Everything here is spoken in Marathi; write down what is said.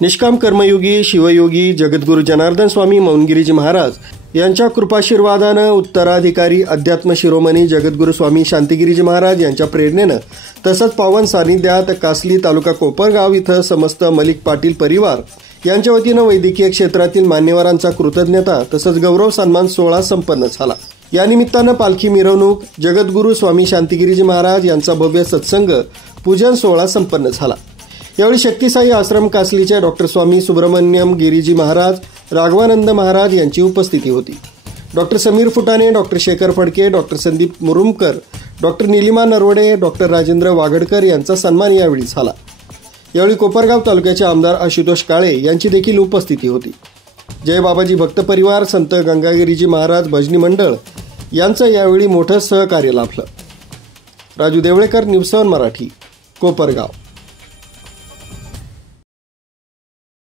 निष्काम कर्मयोगी शिवयोगी जगद्गुरू जनार्दन स्वामी मौनगिरीजी महाराज यांच्या कृपाशीर्वादानं उत्तराधिकारी अध्यात्म शिरोमणी जगद्गुरू स्वामी शांतिगिरीजी महाराज यांच्या प्रेरणेनं तसंच पावन सानिध्यात कासली तालुका कोपरगाव इथं समस्त मलिक पाटील परिवार यांच्या वतीनं वैद्यकीय क्षेत्रातील मान्यवरांचा कृतज्ञता तसंच गौरव सन्मान सोहळा संपन्न झाला। या निमित्तानं पालखी मिरवणूक जगद्गुरू स्वामी शांतिगिरीजी महाराज यांचा भव्य सत्संग पूजन सोहळा संपन्न झाला। यावेळी शक्तिसाई आश्रम कासलीचे डॉक्टर स्वामी सुब्रमण्यम गिरीजी महाराज राघवानंद महाराज यांची उपस्थिती होती। Doctor Sameer Phutane, doctor Shekhar Phadke, doctor Sandeep Murumkar, doctor Nilima Narwade, doctor Rajendra Wagadkar यांचा सन्मान यावेळी झाला। यावेळी कोपरगाव तालुक्याचे आमदार आशुतोष काळे यांची देखील उपस्थिती होती। जय बाबाजी भक्त परिवार, संत गंगागिरीजी महाराज भजनी मंडळ यांचं यावेळी मोठं सहकार्य लाभलं। राजू देवळेकर, न्यूज 7 मराठी, कोपरगाव।